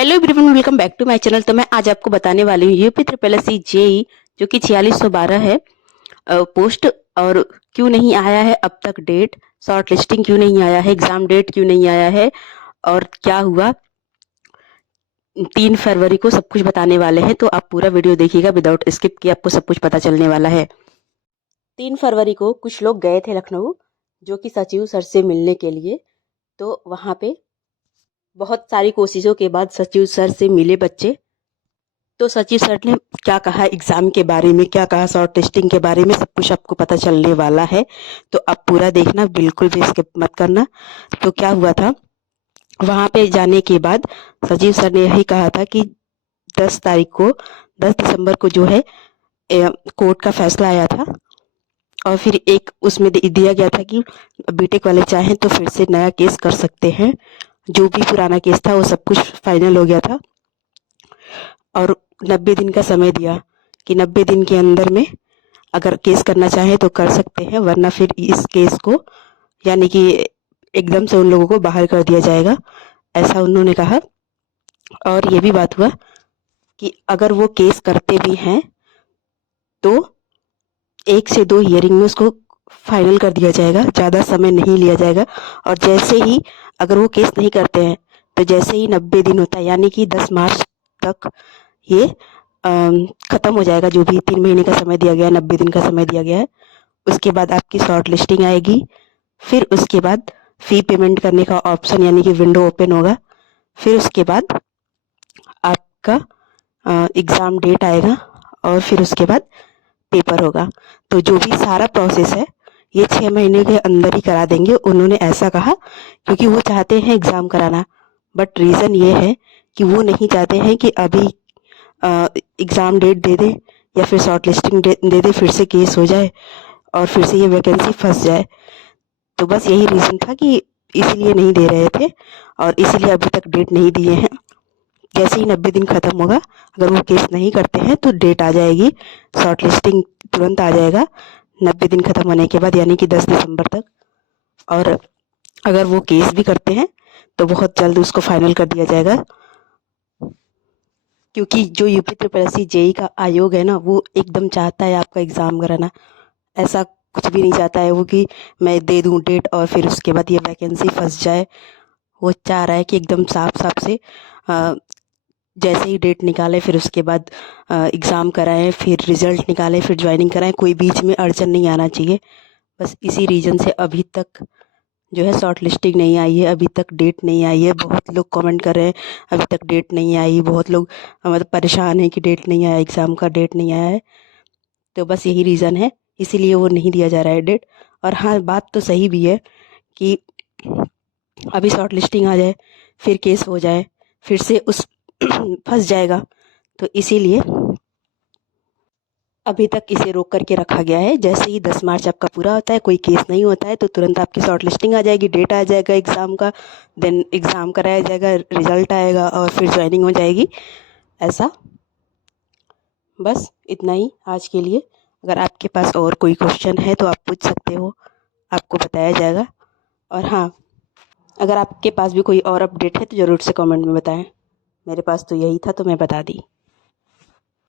Hello everyone, welcome back to my channel. तो मैं आज आपको बताने वाली हूँ UP triple S C JE जो कि 4612 है पोस्ट, और क्यों नहीं आया है अब तक डेट, शॉर्ट लिस्टिंग क्यों नहीं आया है, एग्जाम डेट क्यों नहीं आया है, और क्या हुआ 3 फरवरी को, सब कुछ बताने वाले हैं। तो आप पूरा वीडियो देखिएगा विदाउट स्किप किए, आपको सब कुछ पता चलने वाला है। 3 फरवरी को कुछ लोग गए थे लखनऊ, जो कि सचिव सर से मिलने के लिए। तो वहाँ पे बहुत सारी कोशिशों के बाद सचिव सर से मिले बच्चे। तो सचिव सर ने क्या कहा एग्जाम के बारे में, क्या कहा शॉर्ट टेस्टिंग के बारे में, सब कुछ आपको पता चलने वाला है। तो आप पूरा देखना, बिल्कुल भी स्किप मत करना। तो क्या हुआ था, वहां पे जाने के बाद सचिव सर ने यही कहा था कि 10 तारीख को 10 दिसंबर को जो है कोर्ट का फैसला आया था, और फिर एक उसमें दिया गया था कि बीटेक वाले चाहें तो फिर से नया केस कर सकते हैं। जो भी पुराना केस था वो सब कुछ फाइनल हो गया था, और 90 दिन का समय दिया कि 90 दिन के अंदर में अगर केस करना चाहे तो कर सकते हैं, वरना फिर इस केस को यानी कि एकदम से उन लोगों को बाहर कर दिया जाएगा, ऐसा उन्होंने कहा। और ये भी बात हुआ कि अगर वो केस करते भी हैं तो 1 से 2 हियरिंग में उसको फाइनल कर दिया जाएगा, ज़्यादा समय नहीं लिया जाएगा। और जैसे ही अगर वो केस नहीं करते हैं तो जैसे ही 90 दिन होता है यानी कि 10 मार्च तक ये खत्म हो जाएगा। जो भी 3 महीने का समय दिया गया है, 90 दिन का समय दिया गया है, उसके बाद आपकी शॉर्ट लिस्टिंग आएगी। फिर उसके बाद फी पेमेंट करने का ऑप्शन यानी कि विंडो ओपन होगा। फिर उसके बाद आपका एग्ज़ाम डेट आएगा, और फिर उसके बाद पेपर होगा। तो जो भी सारा प्रोसेस है ये 6 महीने के अंदर ही करा देंगे, उन्होंने ऐसा कहा, क्योंकि वो चाहते हैं एग्ज़ाम कराना। बट रीज़न ये है कि वो नहीं चाहते हैं कि अभी एग्ज़ाम डेट दे दे या फिर शॉर्ट लिस्टिंग दे दे, फिर से केस हो जाए और फिर से ये वैकेंसी फंस जाए। तो बस यही रीज़न था कि इसीलिए नहीं दे रहे थे, और इसीलिए अभी तक डेट नहीं दिए हैं। जैसे ही 90 दिन ख़त्म होगा, अगर वो केस नहीं करते हैं तो डेट आ जाएगी, शॉर्ट लिस्टिंग तुरंत आ जाएगा 90 दिन ख़त्म होने के बाद, यानी कि 10 दिसंबर तक। और अगर वो केस भी करते हैं तो बहुत जल्द उसको फाइनल कर दिया जाएगा, क्योंकि जो UP triple S C JE का आयोग है ना, वो एकदम चाहता है आपका एग्ज़ाम कराना। ऐसा कुछ भी नहीं चाहता है वो कि मैं दे दूं डेट और फिर उसके बाद ये वैकेंसी फंस जाए। वो चाह रहा है कि एकदम साफ साफ से जैसे ही डेट निकाले फिर उसके बाद एग्ज़ाम कराएं, फिर रिज़ल्ट निकालें, फिर ज्वाइनिंग कराएं, कोई बीच में अड़चन नहीं आना चाहिए। बस इसी रीज़न से अभी तक जो है शॉर्ट लिस्टिंग नहीं आई है, अभी तक डेट नहीं आई है। बहुत लोग कमेंट कर रहे हैं अभी तक डेट नहीं आई, बहुत लोग मतलब परेशान हैं कि डेट नहीं आया, एग्ज़ाम का डेट नहीं आया है। तो बस यही रीज़न है, इसीलिए वो नहीं दिया जा रहा है डेट। और हाँ, बात तो सही भी है कि अभी शॉर्ट लिस्टिंग आ जाए, फिर केस हो जाए, फिर से उस फंस जाएगा। तो इसीलिए अभी तक इसे रोक करके रखा गया है। जैसे ही 10 मार्च आपका पूरा होता है, कोई केस नहीं होता है, तो तुरंत आपकी शॉर्ट लिस्टिंग आ जाएगी, डेट आ जाएगा एग्ज़ाम का, देन एग्ज़ाम कराया जाएगा, रिज़ल्ट आएगा और फिर ज्वाइनिंग हो जाएगी। ऐसा बस इतना ही आज के लिए। अगर आपके पास और कोई क्वेश्चन है तो आप पूछ सकते हो, आपको बताया जाएगा। और हाँ, अगर आपके पास भी कोई और अपडेट है तो ज़रूर से कमेंट में बताएं। मेरे पास तो यही था तो मैं बता दी।